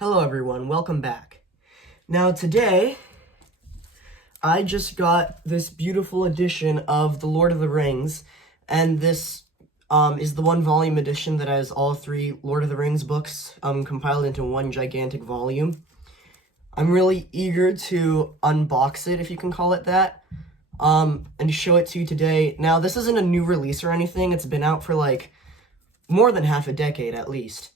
Hello everyone, welcome back. Now today, I just got this beautiful edition of The Lord of the Rings, and this is the one volume edition that has all three Lord of the Rings books compiled into one gigantic volume. I'm really eager to unbox it, if you can call it that, and to show it to you today. Now, this isn't a new release or anything. It's been out for like more than half a decade at least.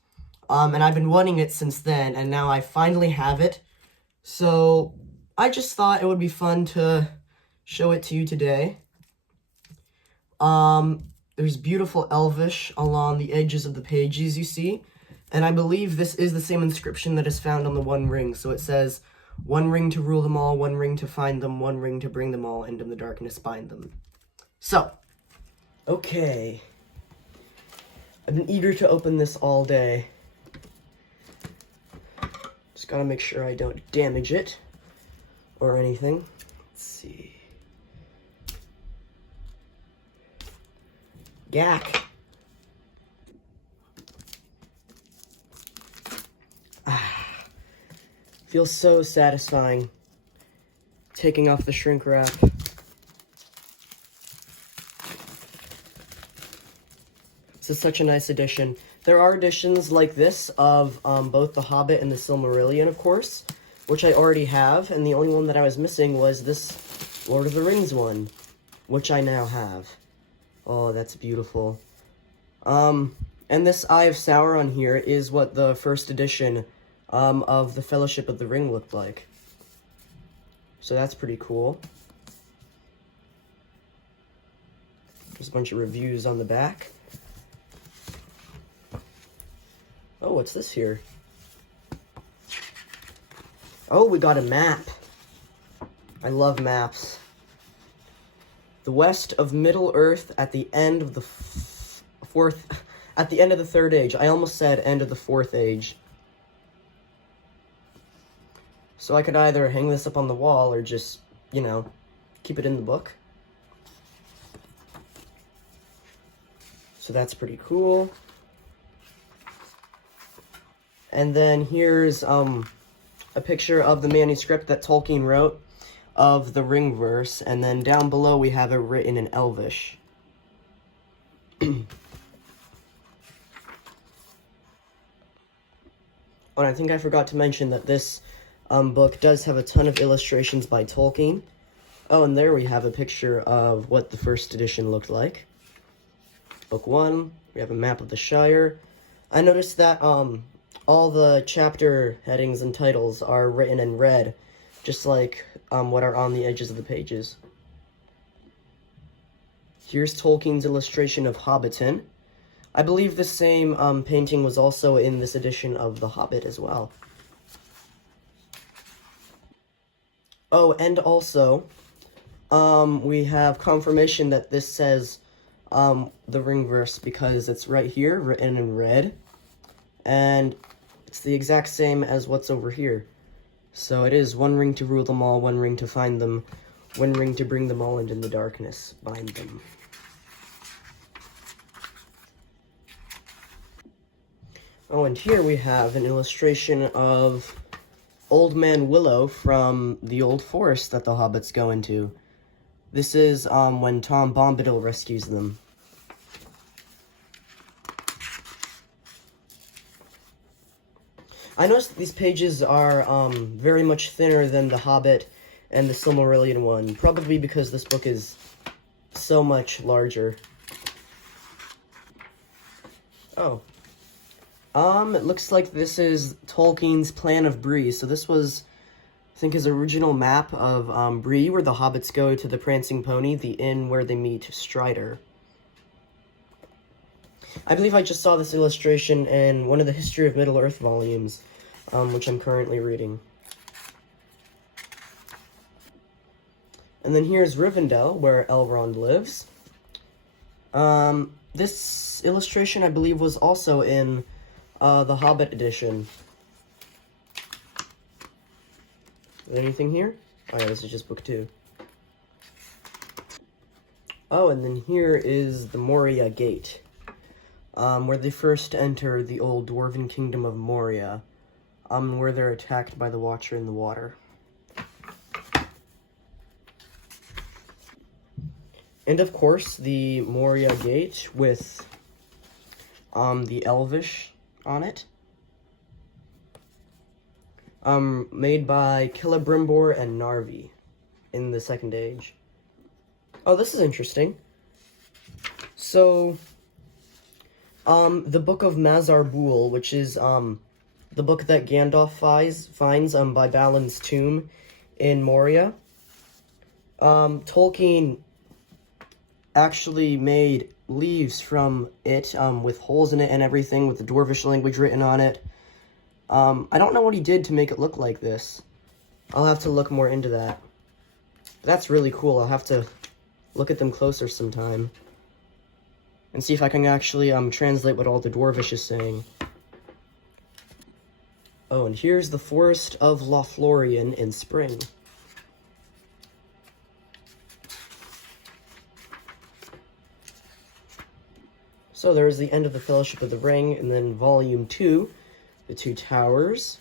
And I've been wanting it since then, and now I finally have it. So I just thought it would be fun to show it to you today. There's beautiful Elvish along the edges of the pages, you see. And I believe this is the same inscription that is found on the One Ring. So it says, "One ring to rule them all, one ring to find them, one ring to bring them all, and in the darkness bind them." So, okay. I've been eager to open this all day. Just gotta make sure I don't damage it or anything. Let's see. Gack. Feels so satisfying taking off the shrink wrap. This is such a nice edition. There are editions like this of both The Hobbit and The Silmarillion, of course, which I already have, and the only one that I was missing was this Lord of the Rings one, which I now have. Oh, that's beautiful. And this Eye of Sauron here is what the first edition of the Fellowship of the Ring looked like. So that's pretty cool. There's a bunch of reviews on the back. Oh, what's this here? Oh, we got a map. I love maps. The west of Middle-earth at the end of the at the end of the Third Age. I almost said end of the Fourth Age. So I could either hang this up on the wall or just, you know, keep it in the book. So that's pretty cool. And then here's a picture of the manuscript that Tolkien wrote of the Ringverse, and then down below we have it written in Elvish. Oh, and I think I forgot to mention that this book does have a ton of illustrations by Tolkien. Oh, and there we have a picture of what the first edition looked like. Book 1, we have a map of the Shire. I noticed that all the chapter headings and titles are written in red, just like what are on the edges of the pages. Here's Tolkien's illustration of Hobbiton. I believe the same painting was also in this edition of The Hobbit as well. Oh, and also, we have confirmation that this says the Ringverse because it's right here, written in red, and it's the exact same as what's over here. So it is one ring to rule them all, one ring to find them, one ring to bring them all, and in the darkness bind them. Oh, and here we have an illustration of Old Man Willow from the old forest that the hobbits go into. This is when Tom Bombadil rescues them. I noticed that these pages are very much thinner than The Hobbit and the Silmarillion one, probably because this book is so much larger. Oh. It looks like this is Tolkien's Plan of Bree. So this was, I think, his original map of Bree, where the hobbits go to the Prancing Pony, the inn where they meet Strider. I believe I just saw this illustration in one of the History of Middle-earth volumes, which I'm currently reading. And then here's Rivendell, where Elrond lives. This illustration, I believe, was also in the Hobbit edition. Is there anything here? Oh yeah, this is just book 2. Oh, and then here is the Moria Gate, where they first enter the old dwarven kingdom of Moria. where they're attacked by the Watcher in the water. And of course, the Moria Gate with the Elvish on it. Made by Celebrimbor and Narvi in the Second Age. Oh, this is interesting. So, the Book of Mazarbul, which is, the book that Gandalf finds, by Balin's tomb in Moria. Tolkien actually made leaves from it, with holes in it and everything, with the Dwarvish language written on it. I don't know what he did to make it look like this. I'll have to look more into that. That's really cool. I'll have to look at them closer sometime and see if I can actually translate what all the Dwarvish is saying. Oh, and here's the Forest of Lothlorien in spring. So there's the end of the Fellowship of the Ring, and then Volume 2, The Two Towers.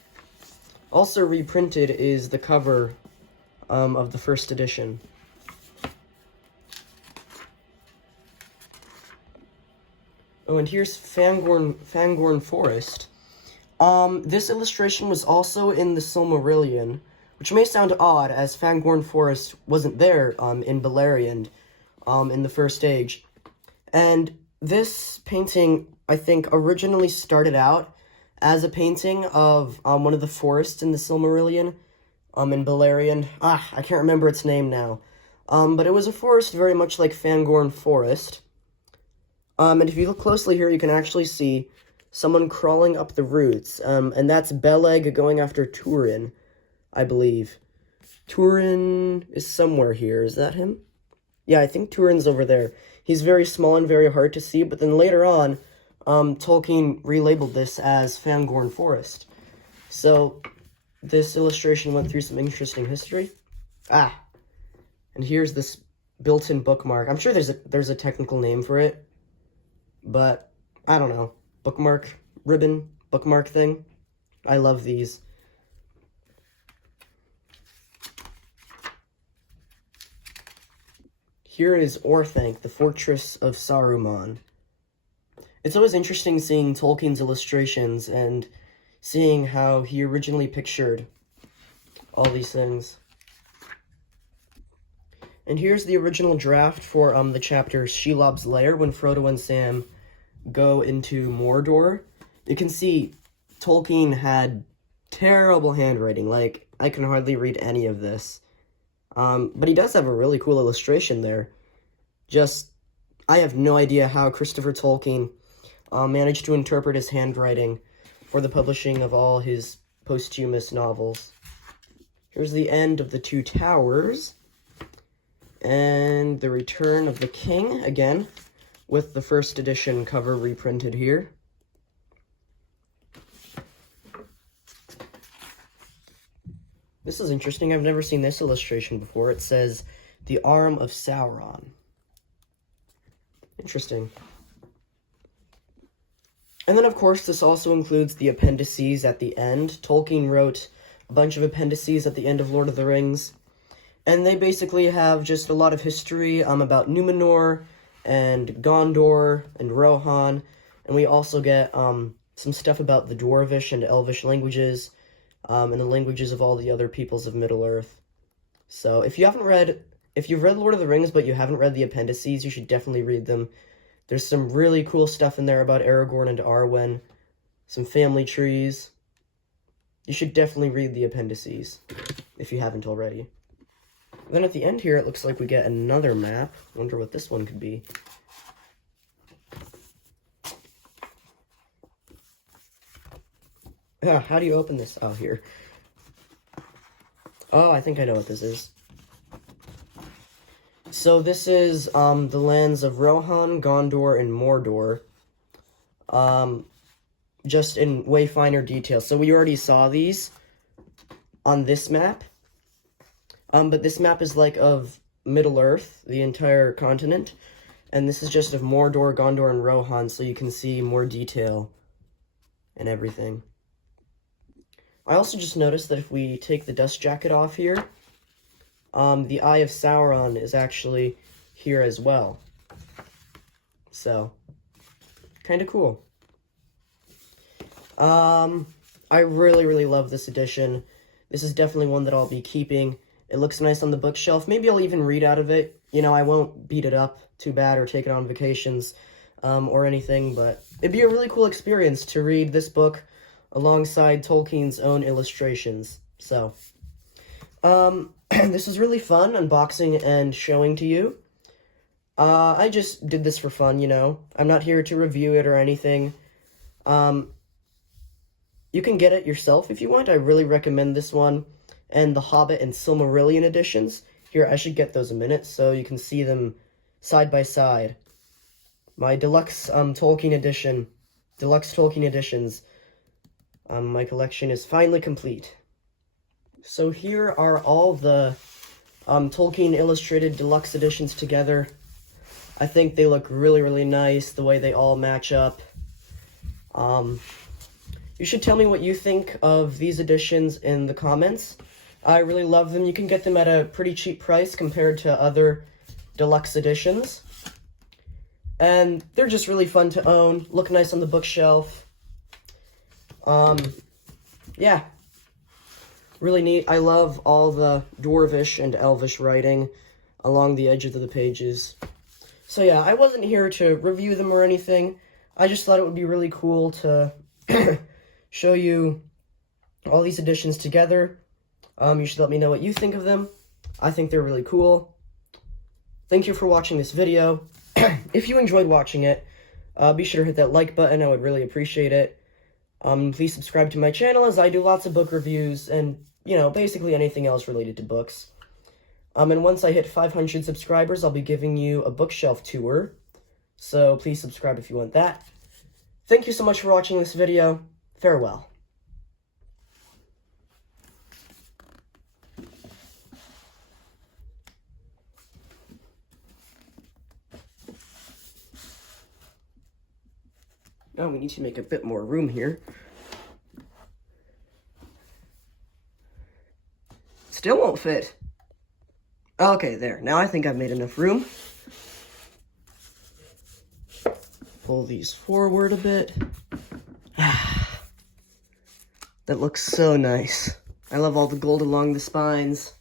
Also reprinted is the cover of the first edition. Oh, and here's Fangorn Forest. This illustration was also in the Silmarillion, which may sound odd, as Fangorn Forest wasn't there in Beleriand in the First Age. And this painting, I think, originally started out as a painting of one of the forests in the Silmarillion in Beleriand. I can't remember its name now. But it was a forest very much like Fangorn Forest. And if you look closely here, you can actually see someone crawling up the roots, and that's Beleg going after Turin, I believe. Turin is somewhere here. Is that him? Yeah, I think Turin's over there. He's very small and very hard to see, but then later on, Tolkien relabeled this as Fangorn Forest. So, this illustration went through some interesting history. And here's this built-in bookmark. I'm sure there's a technical name for it, but I don't know. Bookmark, ribbon, bookmark thing. I love these. Here is Orthanc, the Fortress of Saruman. It's always interesting seeing Tolkien's illustrations and seeing how he originally pictured all these things. And here's the original draft for the chapter Shelob's Lair, when Frodo and Sam go into Mordor. You can see Tolkien had terrible handwriting. Like, I can hardly read any of this. But he does have a really cool illustration there. I have no idea how Christopher Tolkien managed to interpret his handwriting for the publishing of all his posthumous novels. Here's the end of The Two Towers, and the Return of the King, again, with the first edition cover reprinted here. This is interesting. I've never seen this illustration before. It says, "The Arm of Sauron." Interesting. And then, of course, this also includes the appendices at the end. Tolkien wrote a bunch of appendices at the end of Lord of the Rings, and they basically have just a lot of history about Numenor and Gondor and Rohan, and we also get some stuff about the Dwarvish and Elvish languages, and the languages of all the other peoples of Middle-earth. So, if you've read Lord of the Rings, but you haven't read the appendices, you should definitely read them. There's some really cool stuff in there about Aragorn and Arwen, some family trees. You should definitely read the appendices, if you haven't already. Then at the end here, it looks like we get another map. Wonder what this one could be. How do you open this? Oh, here. Oh, I think I know what this is. So this is the lands of Rohan, Gondor, and Mordor. Just in way finer detail. So we already saw these on this map. But this map is like of Middle-earth, the entire continent. And this is just of Mordor, Gondor, and Rohan, so you can see more detail and everything. I also just noticed that if we take the dust jacket off here, the Eye of Sauron is actually here as well. So, kind of cool. I really, really love this edition. This is definitely one that I'll be keeping. It looks nice on the bookshelf. Maybe I'll even read out of it. You know, I won't beat it up too bad or take it on vacations or anything, but it'd be a really cool experience to read this book alongside Tolkien's own illustrations. So, this was really fun, unboxing and showing to you. I just did this for fun, you know. I'm not here to review it or anything. You can get it yourself if you want. I really recommend this one and the Hobbit and Silmarillion editions. Here, I should get those a minute so you can see them side by side. My Deluxe Tolkien edition, Deluxe Tolkien editions. My collection is finally complete. So here are all the Tolkien Illustrated Deluxe editions together. I think they look really, really nice, the way they all match up. You should tell me what you think of these editions in the comments. I really love them. You can get them at a pretty cheap price compared to other deluxe editions. And they're just really fun to own, look nice on the bookshelf. Yeah. Really neat. I love all the Dwarvish and Elvish writing along the edges of the pages. So yeah, I wasn't here to review them or anything. I just thought it would be really cool to show you all these editions together. You should let me know what you think of them. I think they're really cool. Thank you for watching this video. If you enjoyed watching it, be sure to hit that like button. I would really appreciate it. Please subscribe to my channel as I do lots of book reviews and, you know, basically anything else related to books. And once I hit 500 subscribers, I'll be giving you a bookshelf tour. So please subscribe if you want that. Thank you so much for watching this video. Farewell. Oh, we need to make a bit more room here. Still won't fit. Okay, there. Now I think I've made enough room. Pull these forward a bit. That looks so nice. I love all the gold along the spines.